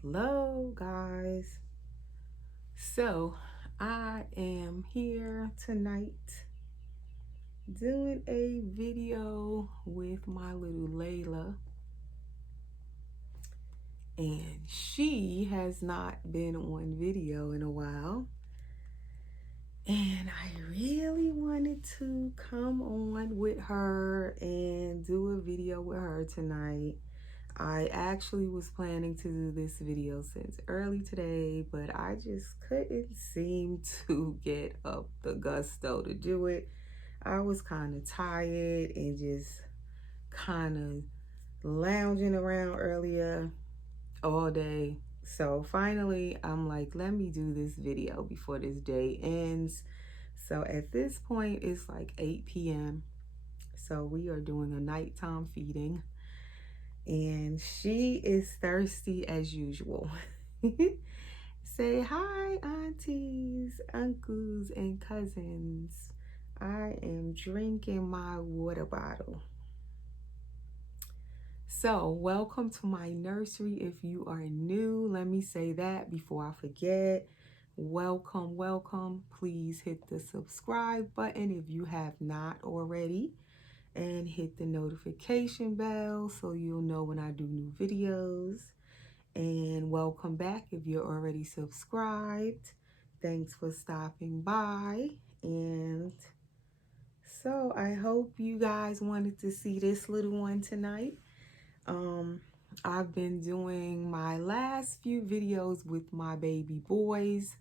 Hello, guys. So, I am here tonight doing a video with my little Layla, and she has not been on video in a while. And I really wanted to come on with her and do a video with her tonight. I actually was planning to do this video since early today, but I just couldn't seem to get up the gusto to do it. I was kind of tired and just kind of lounging around earlier all day. So finally, I'm like, let me do this video before this day ends. So at this point, it's like 8 p.m. So we are doing a nighttime feeding. And she is thirsty as usual. Say hi, aunties, uncles, and cousins. I am drinking my water bottle. So, welcome to my nursery. If you are new, let me say that before I forget. Welcome, welcome. Please hit the subscribe button if you have not already, and hit the notification bell so you'll know when I do new videos. And welcome back if you're already subscribed. Thanks for stopping by. And so I hope you guys wanted to see this little one tonight. I've been doing my last few videos with my baby boys,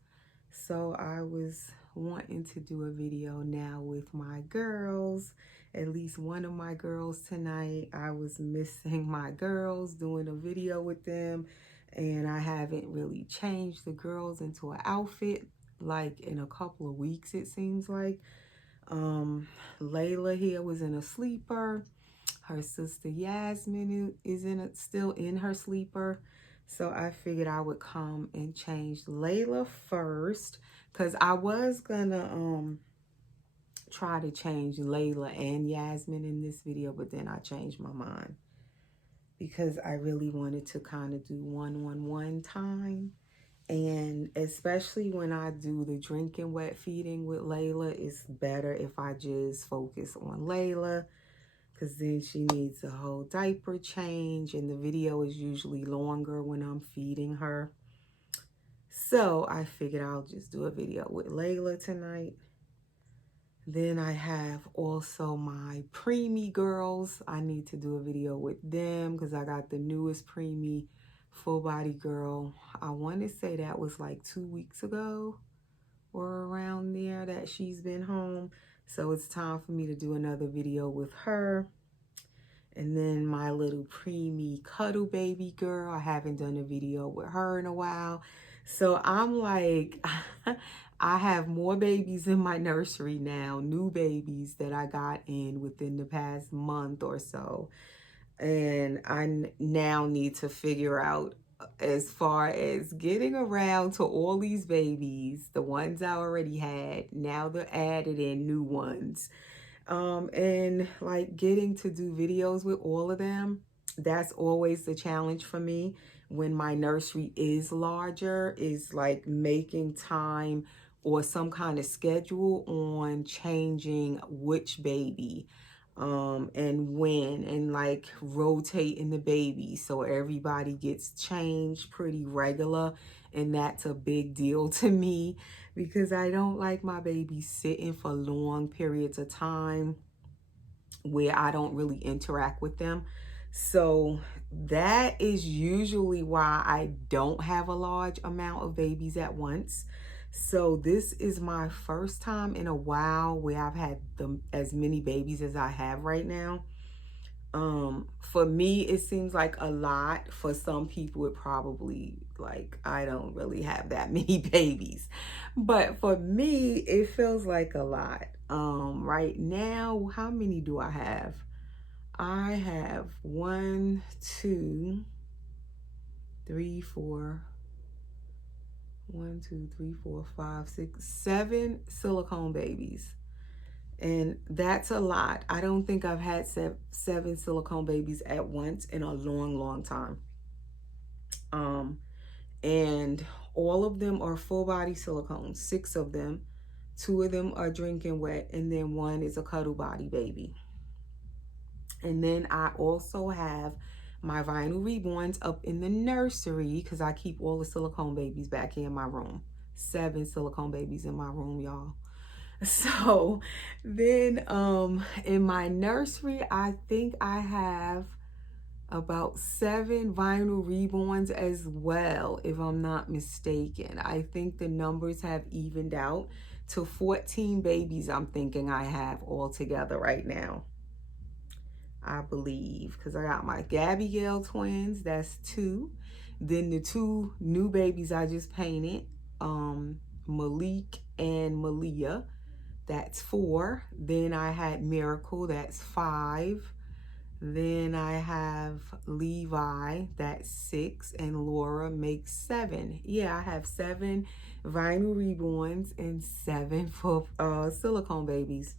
so I was wanting to do a video now with my girls, at least one of my girls tonight. I was missing my girls, doing a video with them, and I haven't really changed the girls into an outfit like in a couple of weeks, it seems like. Laila here was in a sleeper. Her sister Yasmin is still in her sleeper. So I figured I would come and change Layla first, because I was gonna try to change Layla and Yasmin in this video, but then I changed my mind because I really wanted to kind of do one time. And especially when I do the drinking wet feeding with Layla, it's better if I just focus on Layla, because then she needs a whole diaper change, and the video is usually longer when I'm feeding her. So I figured I'll just do a video with Layla tonight. Then I have also my preemie girls. I need to do a video with them because I got the newest preemie full body girl. I want to say that was like 2 weeks ago or around there that she's been home. So it's time for me to do another video with her. And then my little preemie cuddle baby girl, I haven't done a video with her in a while. So I'm like, I have more babies in my nursery now, new babies that I got in within the past month or so. And I now need to figure out, as far as getting around to all these babies, the ones I already had, now they're added in new ones. And like getting to do videos with all of them, that's always the challenge for me when my nursery is larger, is like making time or some kind of schedule on changing which baby and when, and like rotating the baby so everybody gets changed pretty regular. And that's a big deal to me because I don't like my babies sitting for long periods of time where I don't really interact with them. So that is usually why I don't have a large amount of babies at once. So this is my first time in a while where I've had as many babies as I have right now. For me, it seems like a lot. For some people, it probably, like, I don't really have that many babies. But for me, it feels like a lot. Right now, how many do I have? I have 1, 2, 3, 4, 1, 2, 3, 4, 5, 6, 7 silicone babies. And that's a lot. I don't think I've had 7 silicone babies at once in a long time. And all of them are full body silicone, 6 of them. 2 of them are drinking wet, and then 1 is a cuddle body baby. And then I also have my vinyl reborns up in the nursery because I keep all the silicone babies back here in my room. 7 silicone babies in my room, y'all. So then in my nursery, I think I have about 7 vinyl reborns as well, if I'm not mistaken. I think the numbers have evened out to 14 babies. I'm thinking I have all together right now, I believe, because I got my Gabrielle twins, that's 2. Then the 2 new babies I just painted, Malik and Malia, that's 4. Then I had Miracle, that's 5. Then I have Levi, that's 6, and Laura makes 7. Yeah, I have 7 vinyl reborns and 7 for silicone babies.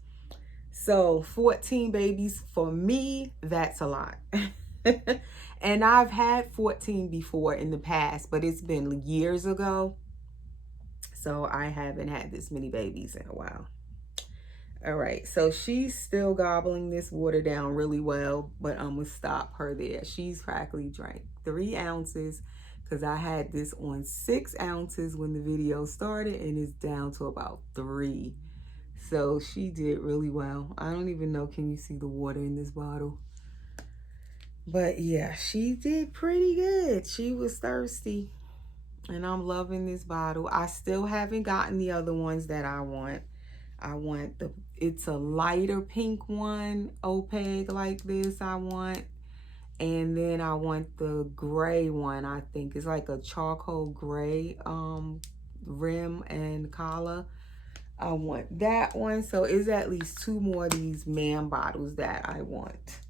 So 14 babies for me, that's a lot. And I've had 14 before in the past, but it's been years ago. So I haven't had this many babies in a while. All right, so she's still gobbling this water down really well, but I'm gonna stop her there. She's practically drank 3 ounces because I had this on 6 ounces when the video started, and it's down to about 3. So she did really well. I don't even know, can you see the water in this bottle? But yeah, she did pretty good. She was thirsty, and I'm loving this bottle. I still haven't gotten the other ones that I want. It's a lighter pink one, opaque like this I want. And then I want the gray one, I think. It's like a charcoal gray rim and collar. I want that one. So it's at least 2 more of these MAM bottles that I want.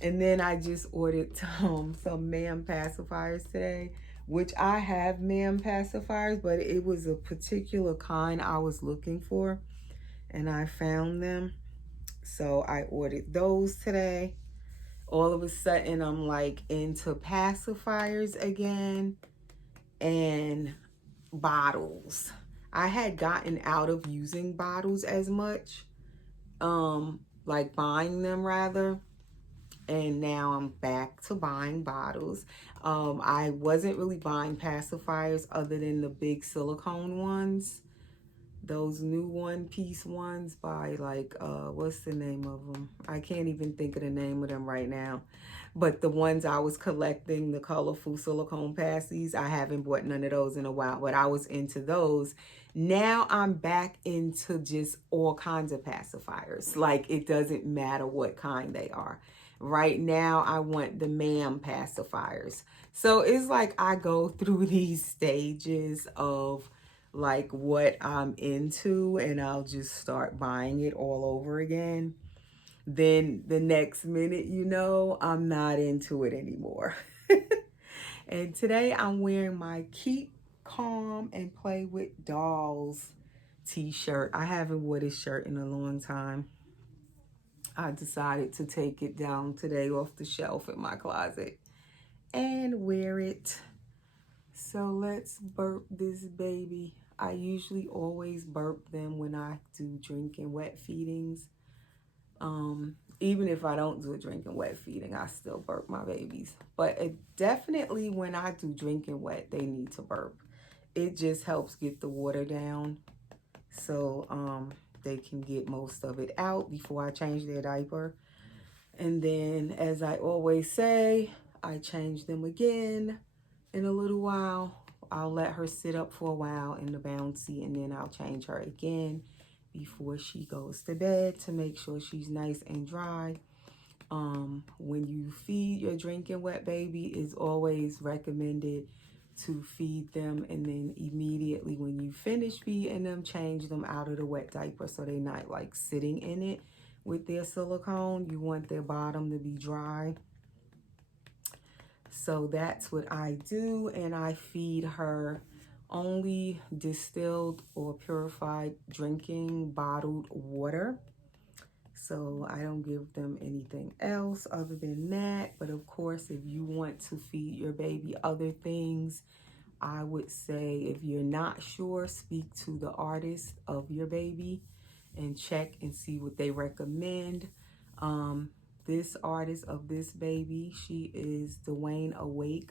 And then I just ordered some MAM pacifiers today, which I have MAM pacifiers, but it was a particular kind I was looking for, and I found them. So I ordered those today. All of a sudden, I'm like into pacifiers again and bottles. I had gotten out of using bottles as much, like buying them rather. And now I'm back to buying bottles. I wasn't really buying pacifiers other than the big silicone ones. Those new one-piece ones by like, what's the name of them? I can't even think of the name of them right now. But the ones I was collecting, the colorful silicone passies, I haven't bought none of those in a while, but I was into those. Now I'm back into just all kinds of pacifiers. Like, it doesn't matter what kind they are. Right now, I want the MAM pacifiers. So it's like I go through these stages of like what I'm into, and I'll just start buying it all over again. Then the next minute, you know, I'm not into it anymore. And today I'm wearing my Keep Calm and Play with Dolls t-shirt. I haven't worn this shirt in a long time. I decided to take it down today off the shelf in my closet and wear it. So let's burp this baby. I usually always burp them when I do drinking wet feedings. Even if I don't do a drinking wet feeding, I still burp my babies. But definitely when I do drinking wet, they need to burp. It just helps get the water down, so they can get most of it out before I change their diaper. And then, as I always say, I change them again in a little while. I'll let her sit up for a while in the bouncy, and then I'll change her again before she goes to bed to make sure she's nice and dry. When you feed your drinking wet baby, it's always recommended to feed them, and then immediately when you finish feeding them, change them out of the wet diaper so they're not like sitting in it with their silicone. You want their bottom to be dry. So that's what I do, and I feed her only distilled or purified drinking bottled water. So I don't give them anything else other than that. But of course, if you want to feed your baby other things, I would say if you're not sure, speak to the artist of your baby and check and see what they recommend. This artist of this baby, she is Dwayne Awake,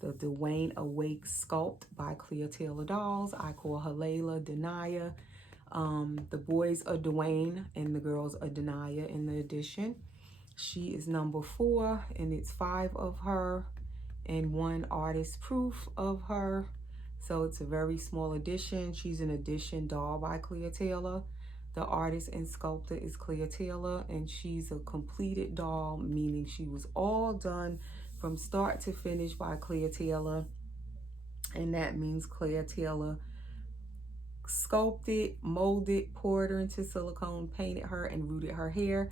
the Dwayne Awake Sculpt by Clear Taylor Dolls. I call her Laila Denia. The boys are Dwayne and the girls are Denia in the edition. She is number 4, and it's 5 of her and 1 artist proof of her. So it's a very small edition. She's an edition doll by Clear Taylor. The artist and sculptor is Clear Taylor, and she's a completed doll, meaning she was all done from start to finish by Clear Taylor. And that means Clear Taylor sculpted, molded, poured her into silicone, painted her, and rooted her hair.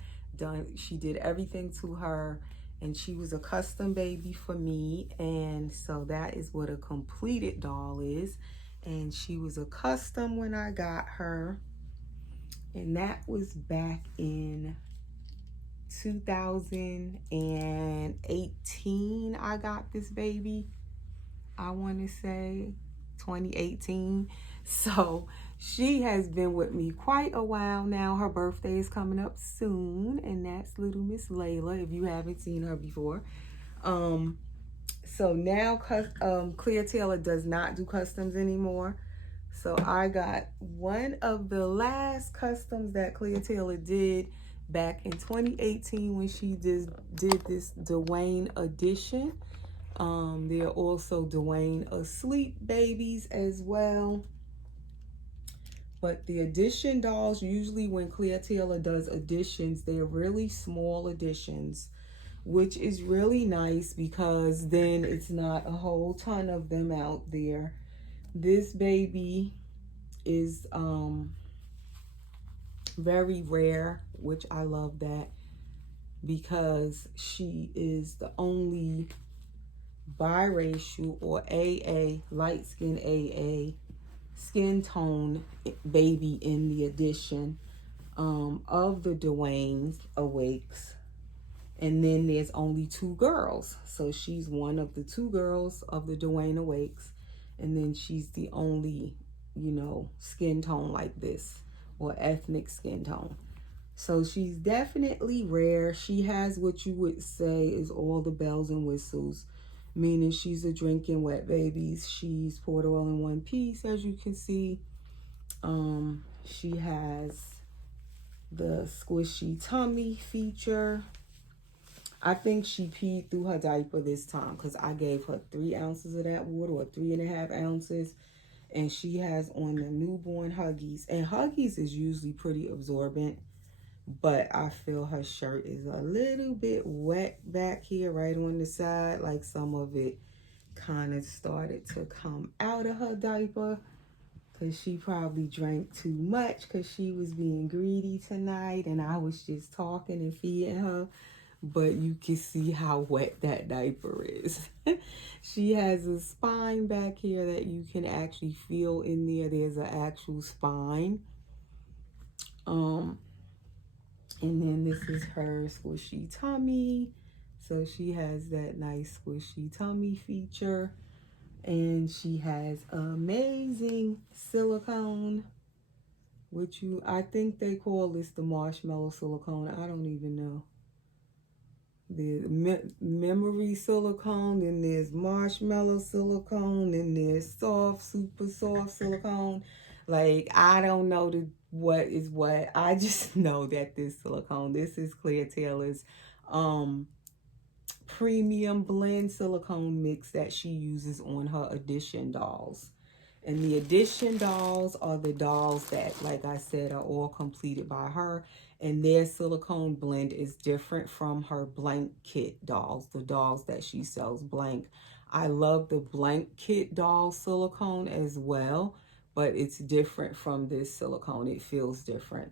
She did everything to her, and she was a custom baby for me. And so that is what a completed doll is. And she was a custom when I got her, and that was back in 2018. I got this baby, I want to say 2018. So she has been with me quite a while now. Her birthday is coming up soon, and that's little Miss Laila, if you haven't seen her before. So now Clear Taylor does not do customs anymore. So I got one of the last customs that Clear Taylor did back in 2018 when she did this Dwayne edition. There are also Dwayne Asleep babies as well. But the edition dolls, usually when Clear Taylor does editions, they're really small editions, which is really nice because then it's not a whole ton of them out there. This baby is very rare, which I love that, because she is the only biracial or AA, light skin AA, skin tone baby in the edition of the Dwayne Awakes. And then there's only 2 girls. So she's one of the 2 girls of the Dwayne Awakes. And then she's the only, skin tone like this, or ethnic skin tone. So she's definitely rare. She has what you would say is all the bells and whistles, meaning she's a drinking wet baby. She's poured all in one piece, as you can see. She has the squishy tummy feature. I think she peed through her diaper this time because I gave her 3 ounces of that water, or 3.5 ounces. And she has on the newborn Huggies. And Huggies is usually pretty absorbent, but I feel her shirt is a little bit wet back here, right on the side. Like some of it kind of started to come out of her diaper because she probably drank too much because she was being greedy tonight and I was just talking and feeding her. But you can see how wet that diaper is. She has a spine back here that you can actually feel in there. There's an actual spine. And then this is her squishy tummy. So she has that nice squishy tummy feature. And she has amazing silicone, which I think they call this the marshmallow silicone. I don't even know. There's memory silicone, and there's marshmallow silicone, and there's soft, super soft silicone. Like, I don't know what is what. I just know that this silicone, this is Clear Taylor's premium blend silicone mix that she uses on her edition dolls. And the edition dolls are the dolls that, like I said, are all completed by her. And their silicone blend is different from her blank kit dolls, the dolls that she sells blank. I love the blank kit doll silicone as well, but it's different from this silicone. It feels different.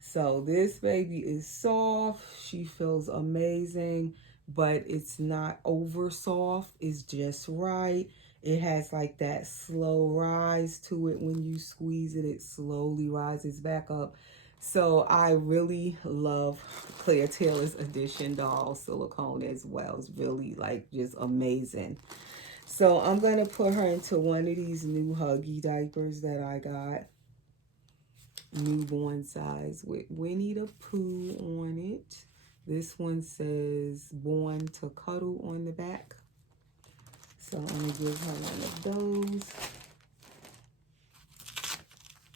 So this baby is soft. She feels amazing, but it's not over soft. It's just right. It has like that slow rise to it. When you squeeze it, it slowly rises back up. So I really love Clear Taylor's edition doll silicone as well. It's really like just amazing. So I'm going to put her into one of these new Huggy diapers that I got. Newborn size with Winnie the Pooh on it. This one says Born to Cuddle on the back. So I'm going to give her one of those.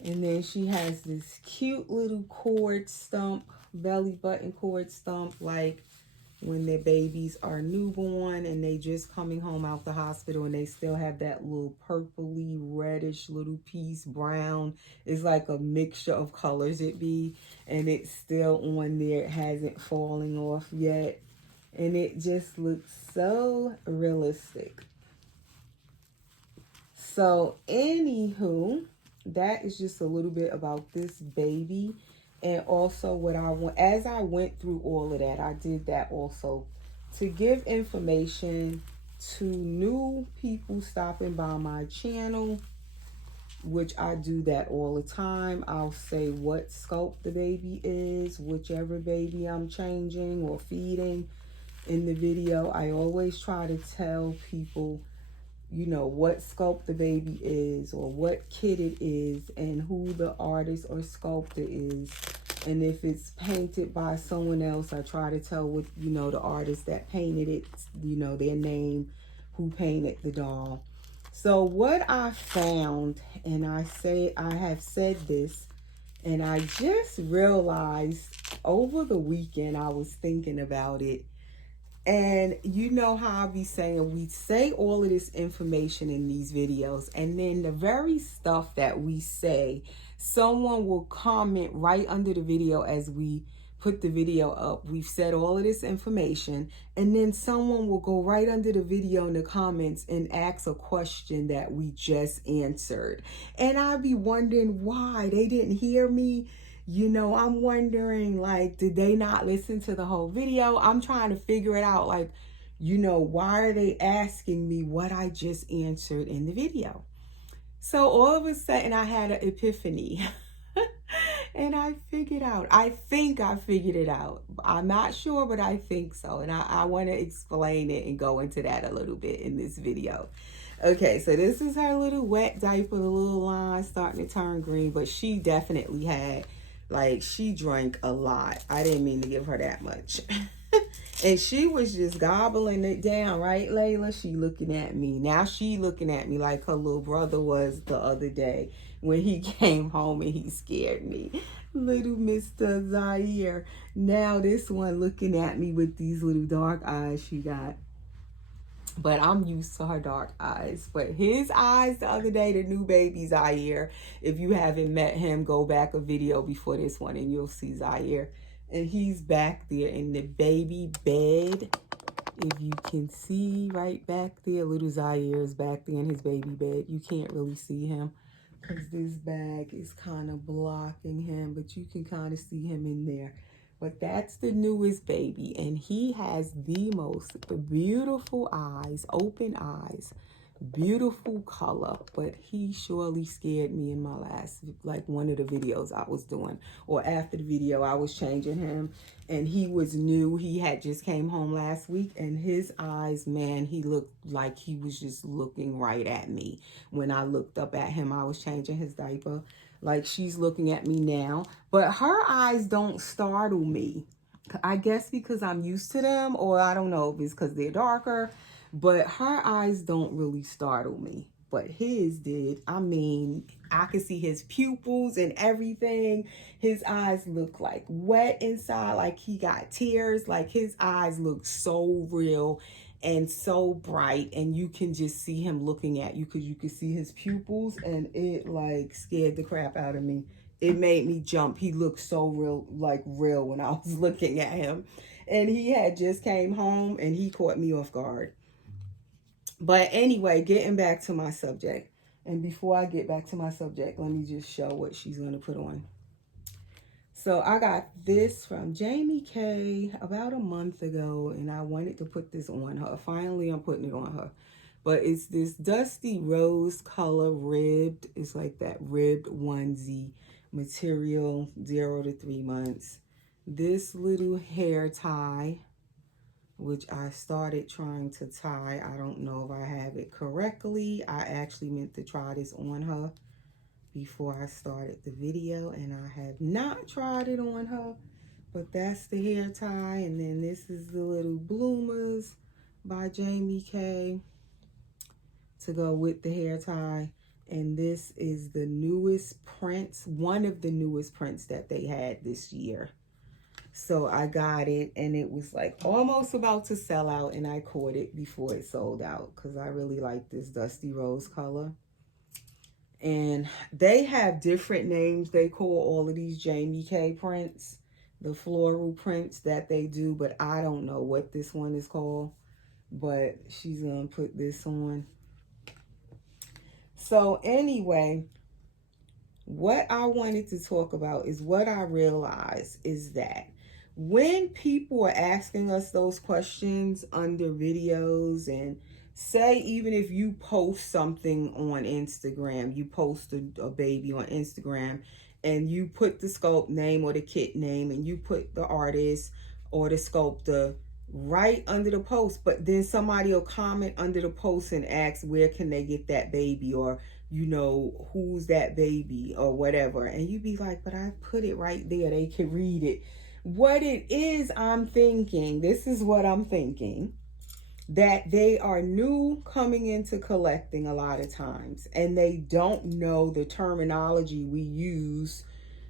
And then she has this cute little cord stump, belly button cord stump, like when their babies are newborn and they just coming home out the hospital and they still have that little purpley reddish little piece, brown. It's like a mixture of colors it be, and it's still on there. It hasn't fallen off yet, and it just looks so realistic. So anywho, that is just a little bit about this baby. And also what I want, as I went through all of that, I did that also to give information to new people stopping by my channel, which I do that all the time. I'll say what sculpt the baby is, whichever baby I'm changing or feeding in the video. I always try to tell people, you know, what sculpt the baby is or what kit it is and who the artist or sculptor is. And if it's painted by someone else, I try to tell what, you know, the artist that painted it, you know, their name, who painted the doll. So what I found, and I have said this, and I just realized over the weekend I was thinking about it. And you know how I be saying, we say all of this information in these videos, and then the very stuff that we say, someone will comment right under the video as we put the video up. We've said all of this information, and then someone will go right under the video in the comments and ask a question that we just answered. And I'd be wondering why they didn't hear me. You know, I'm wondering, like, did they not listen to the whole video? I'm trying to figure it out. Like, you know, why are they asking me what I just answered in the video? So all of a sudden I had an epiphany and I figured out, I think I figured it out. I'm not sure, but I think so. And I want to explain it and go into that a little bit in this video. Okay, so this is her little wet diaper, the little line starting to turn green, but she definitely had, like, she drank a lot. I didn't mean to give her that much. And she was just gobbling it down, right, Layla? She looking at me. Now she looking at me like her little brother was the other day when he came home and he scared me. Little Mr. Zaire. Now this one looking at me with these little dark eyes she got. But I'm used to her dark eyes. But his eyes the other day, the new baby Zaire, if you haven't met him, go back a video before this one and you'll see Zaire. And he's back there in the baby bed. If you can see right back there, little Zaire is back there in his baby bed. You can't really see him because this bag is kind of blocking him, but you can kind of see him in there. But that's the newest baby, and he has the most beautiful eyes, open eyes, beautiful color. But he surely scared me in my last, like one of the videos I was doing, or after the video I was changing him, and he was new. He had just came home last week, and his eyes, man, he looked like he was just looking right at me. When I looked up at him, I was changing his diaper. Like, she's looking at me now, but her eyes don't startle me. I guess because I'm used to them, or I don't know if it's because they're darker, but her eyes don't really startle me. But his did. I mean, I could see his pupils and everything. His eyes look like wet inside, like he got tears. Like, his eyes look so real and so bright, and you can just see him looking at you because you can see his pupils, and it like scared the crap out of me. It made me jump. He looked so real, like real, when I was looking at him. And he had just came home and he caught me off guard. But anyway, getting back to my subject. And before I get back to my subject, let me just show what she's going to put on. So I got this from Jamie K about a month ago, and I wanted to put this on her. Finally, I'm putting it on her. But it's this dusty rose color ribbed. It's like that ribbed onesie material, 0 to 3 months. This little hair tie. which I started trying to tie. I don't know if I have it correctly. I actually meant to try this on her before I started the video, and I have not tried it on her. But that's the hair tie, and then this is the little bloomers by Jamie K to go with the hair tie. And this is the newest prints, one of the newest prints that they had this year. So I got it, and it was like almost about to sell out, and I caught it before it sold out because I really like this dusty rose color. And they have different names they call all of these Jamie K prints, the floral prints that they do, but I don't know what this one is called. But she's gonna put this on. So anyway, what I wanted to talk about is what I realized is that when people are asking us those questions under videos, and say even if you post something on Instagram, you post a baby on Instagram and you put the sculpt name or the kit name and you put the artist or the sculptor right under the post, but then somebody will comment under the post and ask where can they get that baby, or you know, who's that baby or whatever, and you be like, but I put it right there, they can read it. What it is, I'm thinking, this is what I'm thinking, that they are new coming into collecting a lot of times, and they don't know the terminology we use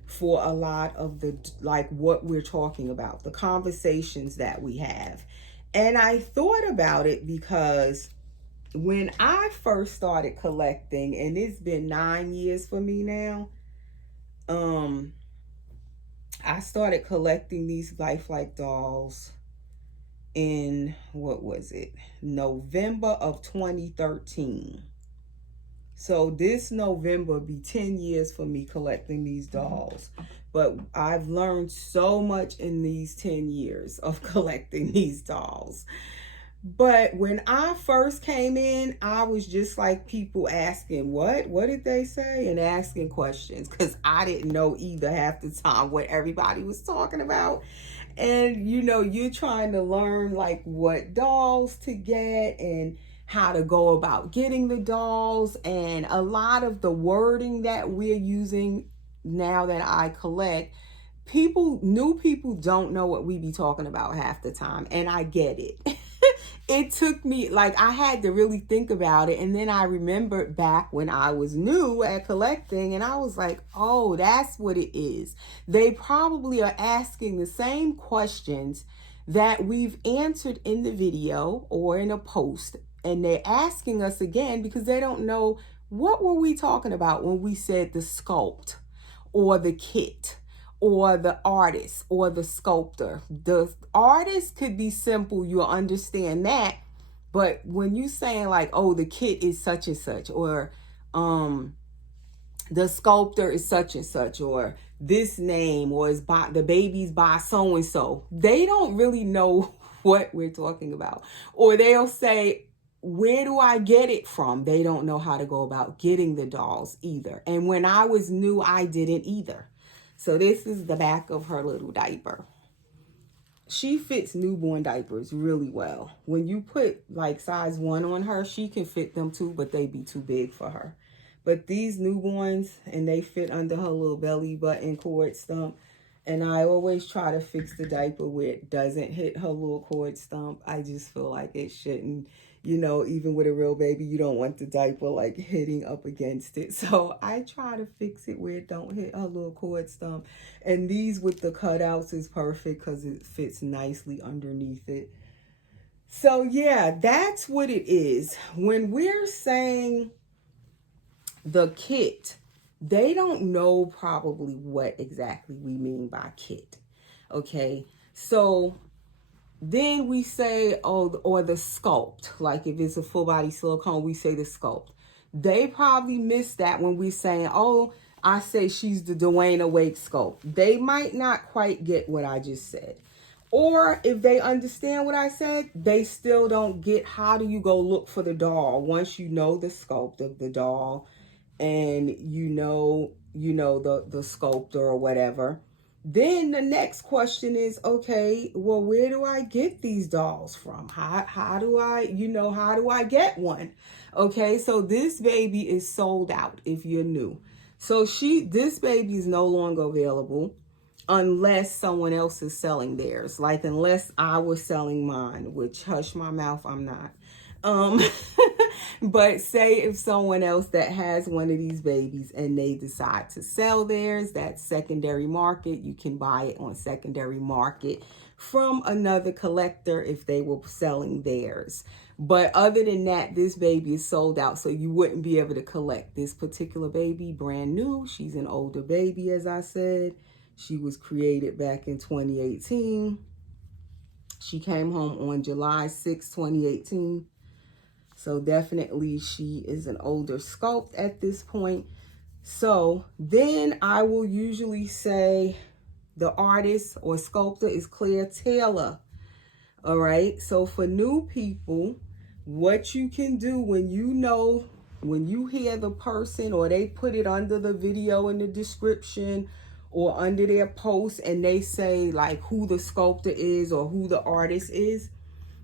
for a lot of the, like what we're talking about, the conversations that we have. And I thought about it because when I first started collecting, and it's been 9 years for me now, I started collecting these lifelike dolls in, what was it, November of 2013. So this November be 10 years for me collecting these dolls. But I've learned so much in these 10 years of collecting these dolls. But when I first came in, I was just like people asking, what did they say? And asking questions, because I didn't know either half the time what everybody was talking about. And, you know, you're trying to learn like what dolls to get and how to go about getting the dolls. And a lot of the wording that we're using now that I collect, new people don't know what we be talking about half the time. And I get it. It took me, like, I had to really think about it. And then I remembered back when I was new at collecting, and I was like, oh, that's what it is. They probably are asking the same questions that we've answered in the video or in a post. And they're asking us again because they don't know, what were we talking about when we said the sculpt or the kit or the artist or the sculptor. The artist could be simple, you'll understand that. But when you saying like, oh, the kit is such and such, or the sculptor is such and such, or this name, or is by the baby's by so and so, they don't really know what we're talking about. Or they'll say, where do I get it from? They don't know how to go about getting the dolls either. And when I was new, I didn't either. So this is the back of her little diaper. She fits newborn diapers really well. When you put like size 1 on her, she can fit them too, but they be too big for her. But these newborns, and they fit under her little belly button cord stump. And I always try to fix the diaper where it doesn't hit her little cord stump. I just feel like it shouldn't. You know, even with a real baby, you don't want the diaper like hitting up against it. So I try to fix it where it don't hit her little cord stump. And these with the cutouts is perfect because it fits nicely underneath it. So yeah, that's what it is. When we're saying the kit, they don't know probably what exactly we mean by kit. Okay, so then we say, oh, or the sculpt. Like if it's a full body silicone, we say the sculpt. They probably miss that when we're saying, oh, I say she's the Dwayne Wake sculpt. They might not quite get what I just said. Or if they understand what I said, they still don't get how do you go look for the doll once you know the sculpt of the doll and you know the sculptor or whatever. Then the next question is, okay, well, where do I get these dolls from? How do how do I get one? Okay, so this baby is sold out if you're new. So this baby is no longer available unless someone else is selling theirs. Like unless I was selling mine, which hush my mouth, I'm not. Um, but say if someone else that has one of these babies and they decide to sell theirs, that's secondary market. You can buy it on secondary market from another collector if they were selling theirs. But other than that, this baby is sold out, so you wouldn't be able to collect this particular baby. Brand new. She's an older baby, as I said. She was created back in 2018. She came home on July 6, 2018. So definitely she is an older sculpt at this point. So then I will usually say the artist or sculptor is Claire Taylor. All right. So for new people, what you can do when you hear the person or they put it under the video in the description or under their post and they say like who the sculptor is or who the artist is,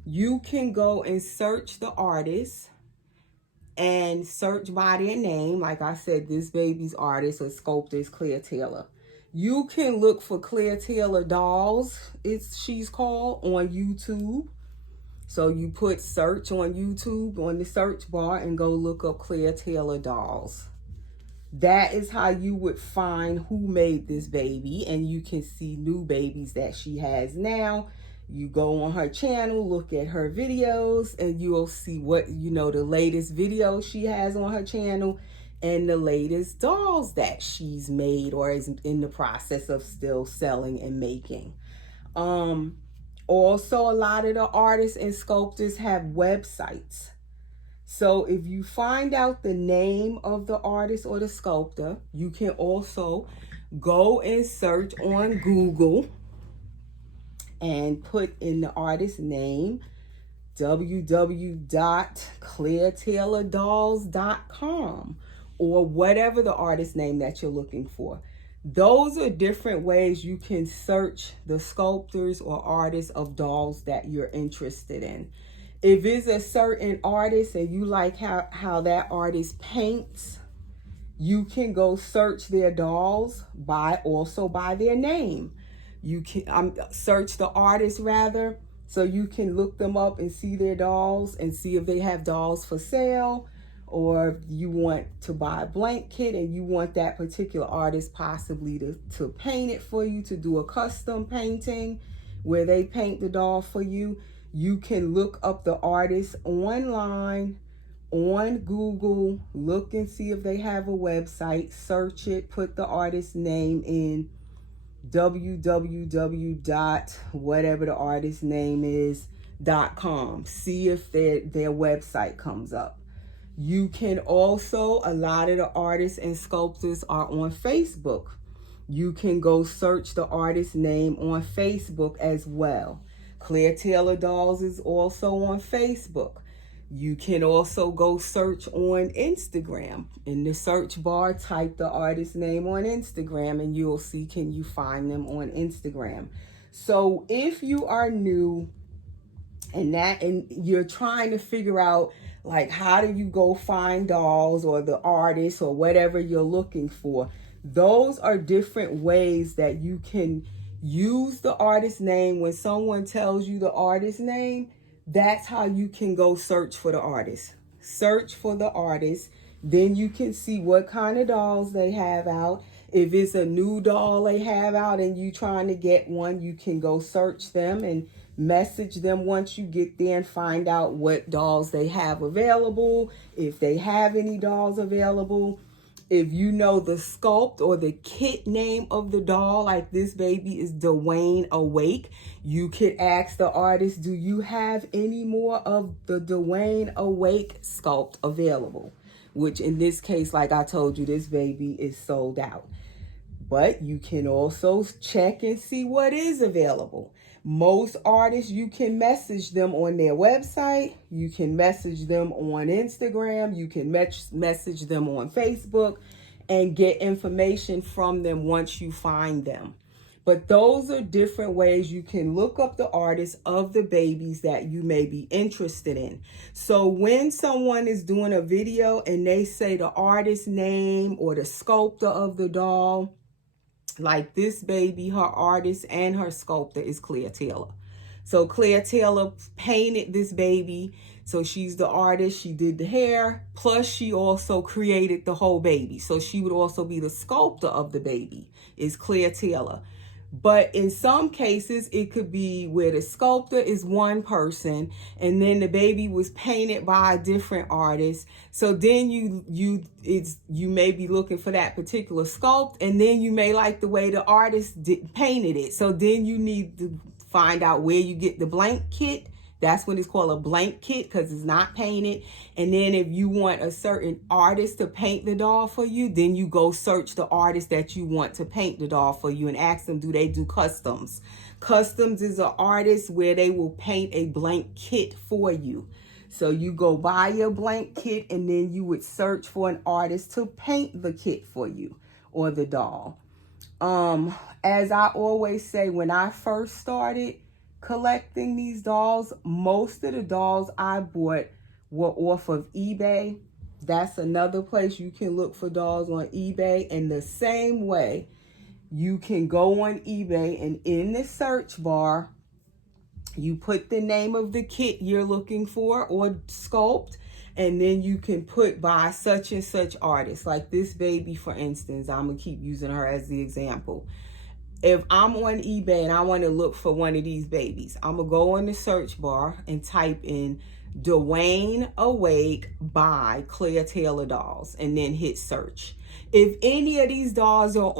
you can go and search the artist and search by their name. Like I said, this baby's artist or sculptor is Claire Taylor. You can look for Claire Taylor Dolls, she's called, on YouTube. So you put search on YouTube on the search bar and go look up Claire Taylor Dolls. That is how you would find who made this baby, and you can see new babies that she has now. You go on her channel, look at her videos, and you'll see what, the latest videos she has on her channel and the latest dolls that she's made or is in the process of still selling and making. Also, a lot of the artists and sculptors have websites. So if you find out the name of the artist or the sculptor, you can also go and search on Google and put in the artist's name, www.clairetaylordolls.com, or whatever the artist name that you're looking for. Those are different ways you can search the sculptors or artists of dolls that you're interested in. If it's a certain artist and you like how that artist paints, you can go search their dolls by their name. You can search the artist rather, so you can look them up and see their dolls and see if they have dolls for sale, or you want to buy a blank kit and you want that particular artist possibly to paint it for you, to do a custom painting where they paint the doll for you. You can look up the artist online on Google, look and see if they have a website, search it, put the artist's name in, www.whatever the artist's name is.com. See if their website comes up. You can also, a lot of the artists and sculptors are on Facebook. You can go search the artist's name on Facebook as well. Claire Taylor Dolls is also on Facebook. You can also go search on Instagram. In the search bar, type the artist's name on Instagram and you'll see, can you find them on Instagram? So if you are new and you're trying to figure out like how do you go find dolls or the artist or whatever you're looking for, those are different ways that you can use the artist's name. When someone tells you the artist's name, that's how you can go search for the artist. Search for the artist. Then you can see what kind of dolls they have out. If it's a new doll they have out and you trying to get one, you can go search them and message them once you get there and find out what dolls they have available, if they have any dolls available. If you know the sculpt or the kit name of the doll, like this baby is Dwayne Awake, you could ask the artist, do you have any more of the Dwayne Awake sculpt available? Which in this case, like I told you, this baby is sold out. But you can also check and see what is available. Most artists, you can message them on their website. You can message them on Instagram. You can message them on Facebook and get information from them once you find them. But those are different ways you can look up the artists of the babies that you may be interested in. So when someone is doing a video and they say the artist name or the sculptor of the doll, like this baby, her artist and her sculptor is Claire Taylor. So Claire Taylor painted this baby. So she's the artist. She did the hair. Plus she also created the whole baby. So she would also be the sculptor of the baby, is Claire Taylor. But in some cases, it could be where the sculptor is one person and then the baby was painted by a different artist. So then you may be looking for that particular sculpt, and then you may like the way the artist painted it. So then you need to find out where you get the blank kit. That's when it's called a blank kit, because it's not painted. And then if you want a certain artist to paint the doll for you, then you go search the artist that you want to paint the doll for you and ask them, do they do customs? Customs is an artist where they will paint a blank kit for you. So you go buy your blank kit and then you would search for an artist to paint the kit for you or the doll. As I always say, when I first started collecting these dolls, most of the dolls I bought were off of eBay. That's another place you can look for dolls, on eBay. And the same way, you can go on eBay and in the search bar, you put the name of the kit you're looking for or sculpt, and then you can put by such and such artist. Like this baby, for instance, I'm gonna keep using her as the example. If I'm on eBay and I want to look for one of these babies, I'm going to go in the search bar and type in Dwayne Awake by Claire Taylor dolls and then hit search. If any of these dolls are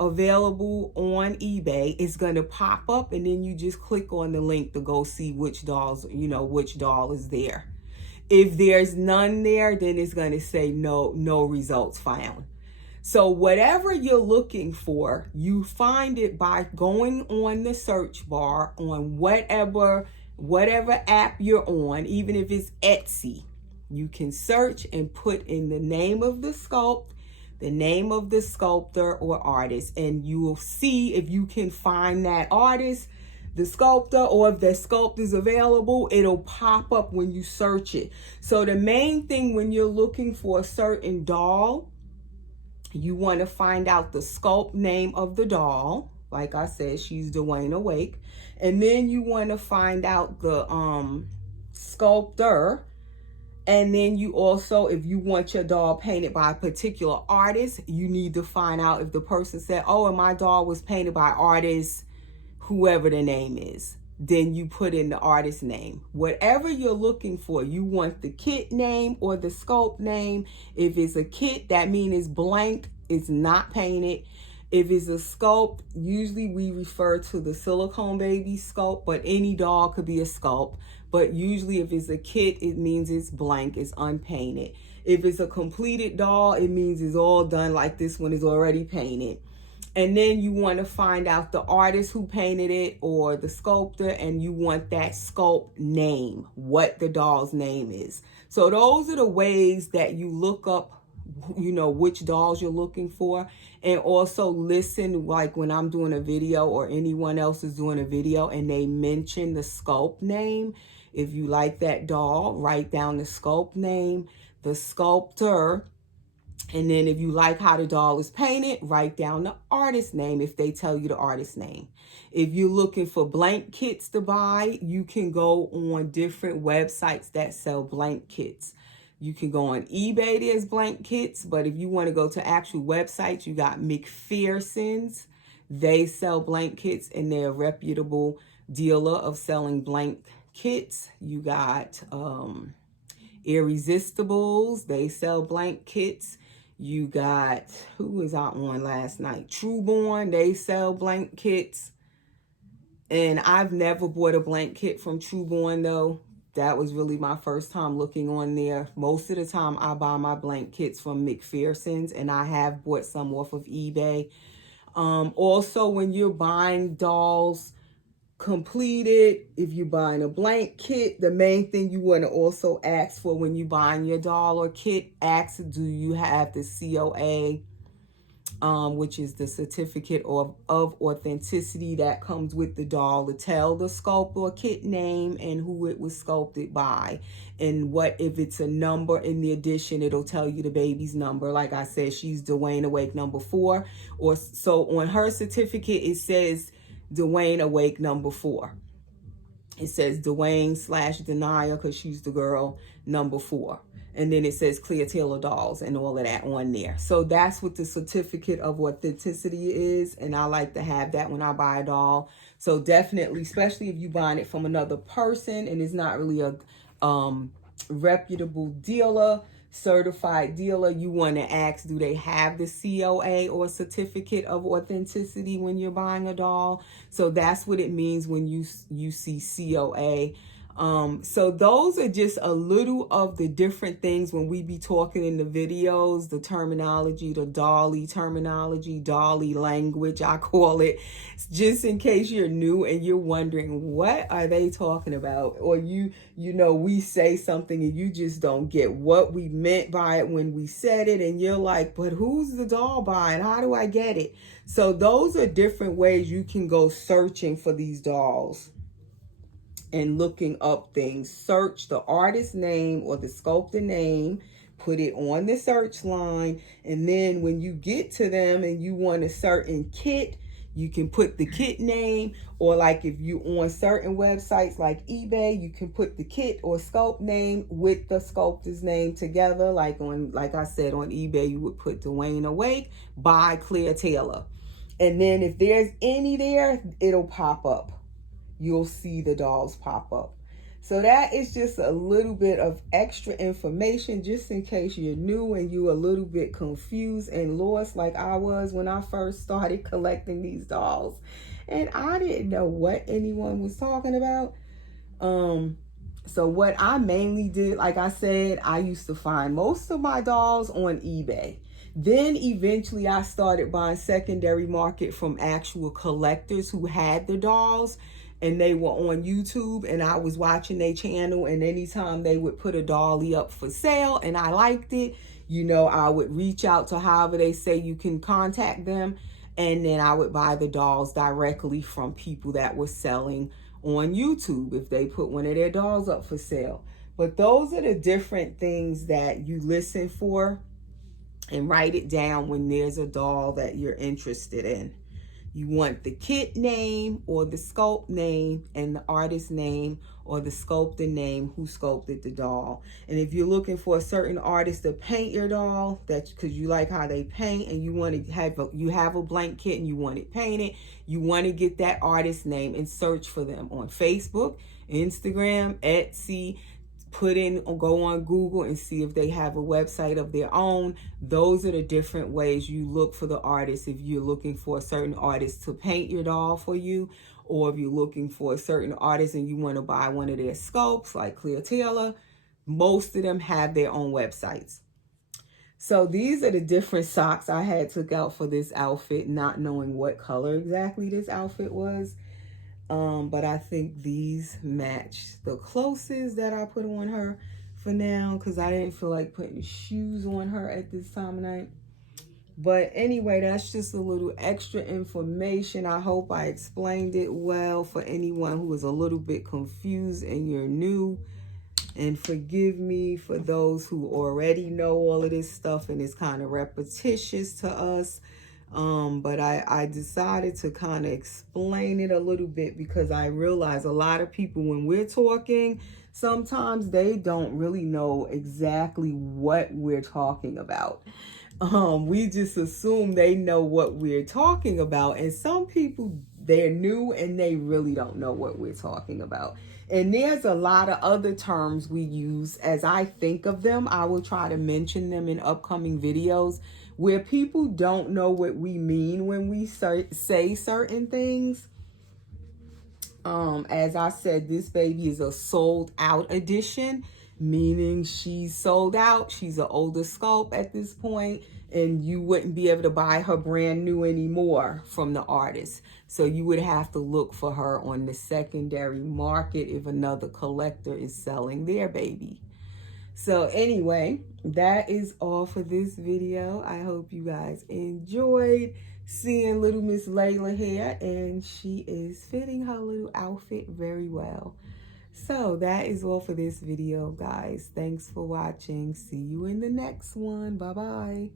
available on eBay, it's going to pop up, and then you just click on the link to go see which dolls, which doll is there. If there's none there, then it's going to say no results found. So whatever you're looking for, you find it by going on the search bar on whatever app you're on, even if it's Etsy. You can search and put in the name of the sculpt, the name of the sculptor or artist, and you will see if you can find that artist, the sculptor, or if the sculpt is available. It'll pop up when you search it. So the main thing when you're looking for a certain doll, you want to find out the sculpt name of the doll. Like I said, she's Dwayne Awake. And then you want to find out the sculptor. And then you also, if you want your doll painted by a particular artist, you need to find out if the person said, oh, and my doll was painted by artist, whoever the name is. Then you put in the artist name. Whatever you're looking for, you want the kit name or the sculpt name. If it's a kit, that means it's blank, it's not painted. If it's a sculpt, usually we refer to the Silicone baby sculpt, but any doll could be a sculpt. But usually if it's a kit, it means it's blank, it's unpainted. If it's a completed doll, it means it's all done, like this one is already painted. And then you want to find out the artist who painted it or the sculptor, and you want that sculpt name, what the doll's name is. So those are the ways that you look up, which dolls you're looking for. And also listen, like when I'm doing a video or anyone else is doing a video and they mention the sculpt name. If you like that doll, write down the sculpt name, the sculptor. And then if you like how the doll is painted, write down the artist name if they tell you the artist name. If you're looking for blank kits to buy, you can go on different websites that sell blank kits. You can go on eBay, there's blank kits, but if you want to go to actual websites, you got McPherson's. They sell blank kits and they're a reputable dealer of selling blank kits. You got Irresistibles, they sell blank kits. You got, who was out on last night? Trueborn, they sell blank kits. And I've never bought a blank kit from Trueborn though. That was really my first time looking on there. Most of the time I buy my blank kits from McPherson's, and I have bought some off of eBay. Also, when you're buying dolls completed, if you're buying a blank kit, the main thing you want to also ask for when you're buying your doll or kit, ask, do you have the COA which is the certificate of authenticity that comes with the doll to tell the sculpt or kit name and who it was sculpted by. And what if it's a number in the edition, it'll tell you the baby's number. Like I said, she's Dwayne Awake number 4. Or so on her certificate, it says Dwayne Awake number 4. It says Dwayne/Denia, because she's the girl, number 4. And then it says Clear Taylor Dolls and all of that on there. So that's what the certificate of authenticity is. And I like to have that when I buy a doll. So definitely, especially if you're buying it from another person and it's not really a reputable dealer, certified dealer, you want to ask, do they have the COA or certificate of authenticity when you're buying a doll? So that's what it means when you see COA. So those are just a little of the different things when we be talking in the videos, the terminology, the dolly terminology, dolly language, I call it, just in case you're new and you're wondering, what are they talking about? Or you know, we say something and you just don't get what we meant by it when we said it. And you're like, but who's the doll by and how do I get it? So those are different ways you can go searching for these dolls and looking up things. Search the artist name or the sculptor name, put it on the search line, and then when you get to them and you want a certain kit, you can put the kit name, or like if you on certain websites like eBay, you can put the kit or sculpt name with the sculptor's name together. Like I said, on eBay, you would put Dwayne Awake by Clear Taylor. And then if there's any there, it'll pop up. You'll see the dolls pop up. So that is just a little bit of extra information just in case you're new and you're a little bit confused and lost like I was when I first started collecting these dolls. And I didn't know what anyone was talking about. So what I mainly did, like I said, I used to find most of my dolls on eBay. Then eventually I started buying secondary market from actual collectors who had the dolls. And they were on YouTube and I was watching their channel, and anytime they would put a dolly up for sale and I liked it, you know, I would reach out to however they say you can contact them, and then I would buy the dolls directly from people that were selling on YouTube if they put one of their dolls up for sale. But those are the different things that you listen for and write it down when there's a doll that you're interested in. You want the kit name or the sculpt name and the artist name or the sculptor name who sculpted the doll. And if you're looking for a certain artist to paint your doll, that's because you like how they paint and you want to have you have a blank kit and you want it painted, you want to get that artist name and search for them on Facebook, Instagram, Etsy. Go on Google and see if they have a website of their own. Those are the different ways you look for the artist. If you're looking for a certain artist to paint your doll for you, or if you're looking for a certain artist and you want to buy one of their sculpts like Clear Taylor, most of them have their own websites. So these are the different socks I had took out for this outfit, not knowing what color exactly this outfit was. But I think these match the closest that I put on her for now, because I didn't feel like putting shoes on her at this time of night. But anyway, that's just a little extra information. I hope I explained it well for anyone who is a little bit confused and you're new. And forgive me for those who already know all of this stuff and it's kind of repetitious to us. But I decided to kind of explain it a little bit because I realize a lot of people, when we're talking, sometimes they don't really know exactly what we're talking about. We just assume they know what we're talking about. And some people, they're new and they really don't know what we're talking about. And there's a lot of other terms we use. As I think of them, I will try to mention them in upcoming videos, where people don't know what we mean when we say certain things. As I said, this baby is a sold out edition, meaning she's sold out. She's an older sculpt at this point, and you wouldn't be able to buy her brand new anymore from the artist. So you would have to look for her on the secondary market if another collector is selling their baby. So anyway, that is all for this video. I hope you guys enjoyed seeing little Miss Laila here, and she is fitting her little outfit very well. So that is all for this video, guys. Thanks for watching. See you in the next one. Bye-bye.